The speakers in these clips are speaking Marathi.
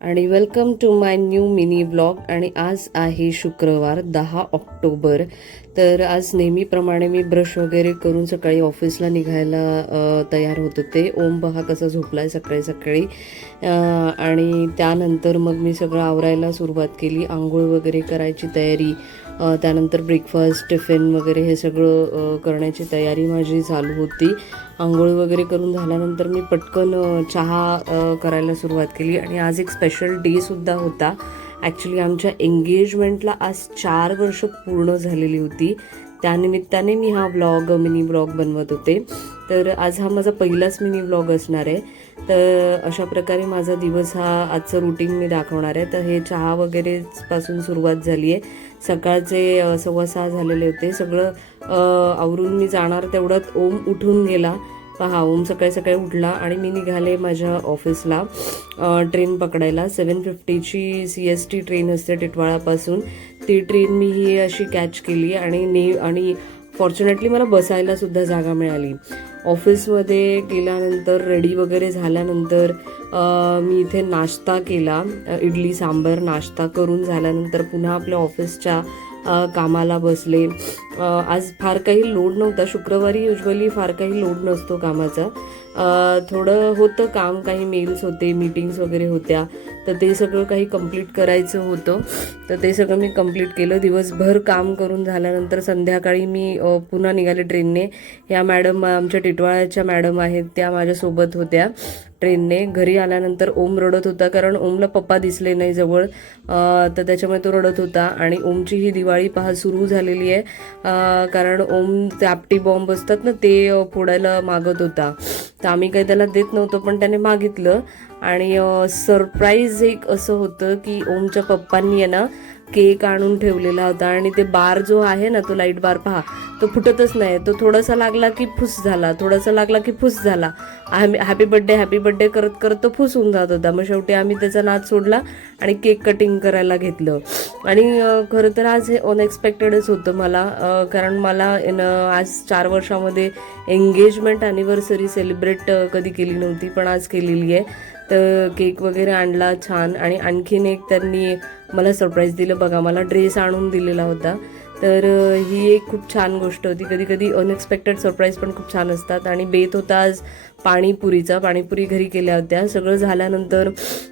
आणि welcome to my new mini vlog. आणि आज आहे शुक्रवार 10 ऑक्टोबर. तर आज नेहमीप्रमाणे मी ब्रश वगैरे करून सकाळी ऑफिसला निघायला तयार होत होते. ओम पहा कसा झोपलाय सकाळी सकाळी. आणि त्यानंतर मग मी सगळं आवरायला सुरुवात केली. आंघोळ वगैरे करायची तयारी, त्यानंतर ब्रेकफास्ट टिफिन वगैरे हे सगळं करण्याची तयारी माझी चालू होती. आंघोळ वगैरे करून झाल्यानंतर मी पटकन चहा करायला सुरुवात केली. आणि आज एक स्पेशल डेसुद्धा होता. ॲक्च्युली आमच्या एंगेजमेंटला आज 4 वर्ष पूर्ण झालेली होती. त्यानिमित्ताने मी हा मिनी ब्लॉग बनवत होते. तर आज हा माझा पहिलाच मिनी ब्लॉग असणार आहे. तर अशा प्रकारे माझा दिवस आजचं रुटीन मी दाखवणार आहे. तर हे चहा वगैरे पासून सुरुवात झाली आहे. सकाळचे 6:15 झालेले होते. सगळं आवरून मी जाणार तेवढ्यात ओम उठून गेला. पहा, ओम सकाळी सकाळी उठला आणि मी निघाले माझ्या ऑफिसला ट्रेन पकडायला. 7:50ची CST ट्रेन असते टिटवाळापासून. ती ट्रेन मी ही अशी कॅच केली आणि फॉर्च्युनेटली मला बसायला सुद्धा जागा मिळाली. ऑफिसमध्ये गेल्यानंतर रेडी वगैरे झाल्यानंतर मी इथे नाश्ता केला. इडली सांबर नाश्ता करून झाल्यानंतर पुन्हा आपल्या ऑफिसच्या कामाला बसले. आज फार काही लोड नव्हता. शुक्रवारी युजली फार काही लोड नसतो कामाचा. थोडं होतं काम, काही मेल्स होते, मीटिंग्स वगैरे होत्या, तर ते सगळं काही कंप्लीट करायचं होतं. तर ते सगळं मी कंप्लीट केलं. दिवसभर काम करून झाल्यानंतर संध्याकाळी मी पुन्हा निघाले ट्रेनने. ह्या मॅडम आमच्या टिटवाळ्याच्या मॅडम आहेत, त्या माझ्यासोबत होत्या ट्रेनने. घरी आल्यानंतर ओम रडत होता, कारण ओमला पप्पा दिसले नाही जवळ, तर त्याच्यामुळे तो रडत होता. आणि ओमची ही दिवाळी पहा सुरू झालेली आहे, कारण ओम ते आपटी बॉम्ब असतात ना, ते फोडायला मागत होता. तर आम्ही काही त्याला देत नव्हतो, पण त्याने मागितलं. आणि सरप्राईज एक असं होतं की ओमच्या पप्पांनी आहे ना केक आणून ठेवलेला होता. आणि ते बार जो आहे ना, तो लाईट बार पहा, तो फुटतच नाही. तो थोडासा लागला की फुस झाला, थोडासा लागला की फुस झाला. हॅपी बर्थडे करत करत तो फुस होऊन जात होता. मग शेवटी आम्ही त्याचा नाद सोडला आणि केक कटिंग करायला घेतलं. आणि खरं तर आज हे अनएक्सपेक्टेडच होतं मला, कारण मला आज 4 वर्षामध्ये एंगेजमेंट ॲनिव्हर्सरी सेलिब्रेट कधी केली नव्हती, पण आज केलेली आहे. तर केक वगैरे आणला छान. आणि आणखीन एक त्यांनी मला सरप्राईज दिलं बघा, मला ड्रेस आणून दिलेला होता. तर ही एक खूप छान गोष्ट होती. कधी कधी अनएक्सपेक्टेड सरप्राईज पण खूप छान असतात. आणि बेत होता आज पाणीपुरी घरी केल्या होत्या. सगळं झाल्यानंतर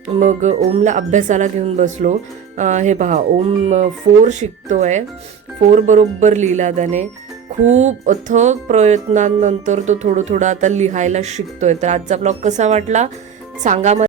मग ओमला अभ्यासाला घेऊन बसलो. हे पहा, ओम 4 शिकतोय. 4 बरोबर लिहिला त्याने. खूप अथक प्रयत्नांनंतर तो थोडं आता लिहायला शिकतोय. तर आजचा ब्लॉग कसा वाटला सांगा मला.